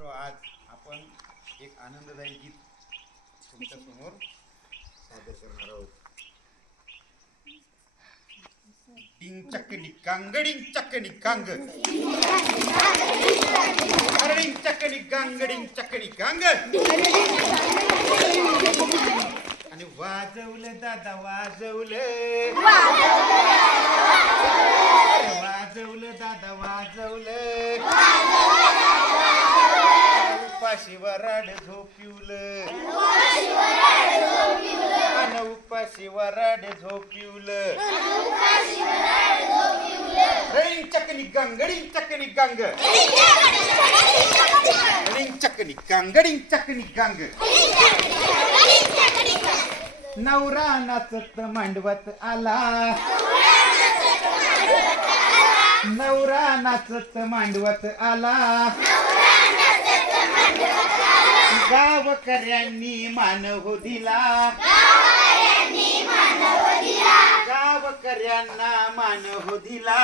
मित्र आज आपण एक आनंददायी गीत तुमच्या समोर सादर करणार आहोत. डिंग चकनी कांग डिंग चकनी कांग डिंग चकनी कांग डिंग चकनी कांग आणि वाजवलं दादा वाजवलं वाजवलं दादा वाजवलं उपाशी वराड झोपिवलं अन उपाशी वराड झोपिवलं रिंग चकनी गंगडिंग चकनी गंग रिंग चकनी गंगडिंग चकनी गंग नवरा नाचत मांडवत आला नवरा नाचत मांडवत आला गावकऱ्यांनी मान हो दिला गावकऱ्यांना मान हो दिला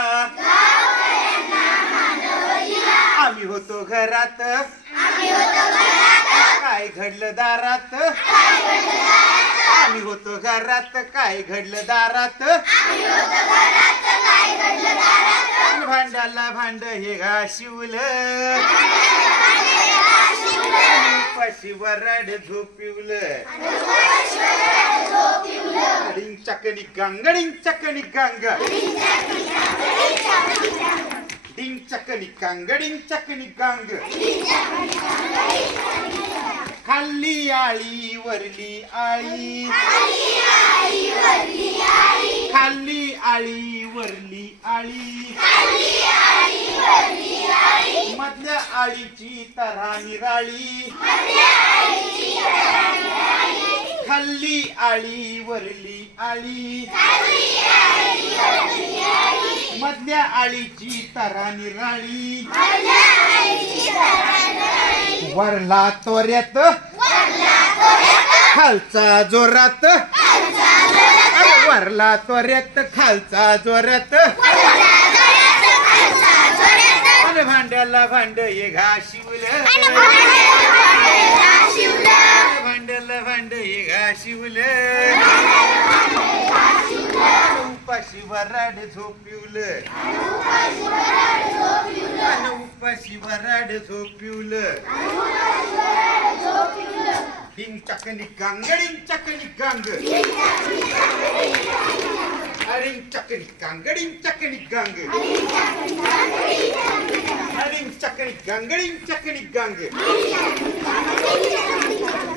आम्ही होतो घरात काय घडलं दारात आम्ही होतो घरात काय घडलं दारात भांडाला भांड हे घाशिवलं उपाशी वराड झोपिवलं डिंग चकनी गंग डिंग चकनी गंग डिंग चकनी गंग डिंग चकनी गंग खाल्ली आळी वरली आळी खाल्ली आळी वरली आळी मधल्या आळीची तऱ्हा निराळी खाल्ली आळी वरली आळी मधल्या आळीची तऱ्हा निराळी वरला तोऱ्यात खालचा जोरात अरे वरला तोऱ्यात खालचा जोरात अरे भांड्याला भांड हे घाशिवलं भांड्याला भांड हे घाशिवलं उपाशी वराड झोपिवलं उपाशी वराड झोपिवलं डिंग चकनी गांग डिंग चकनी गांग डिंग चकनी गांग डिंग चकनी गांग डिंग चकनी गांग डिंग चकनी गांग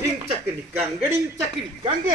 डिंग चकनी गांग डिंग चकनी गांग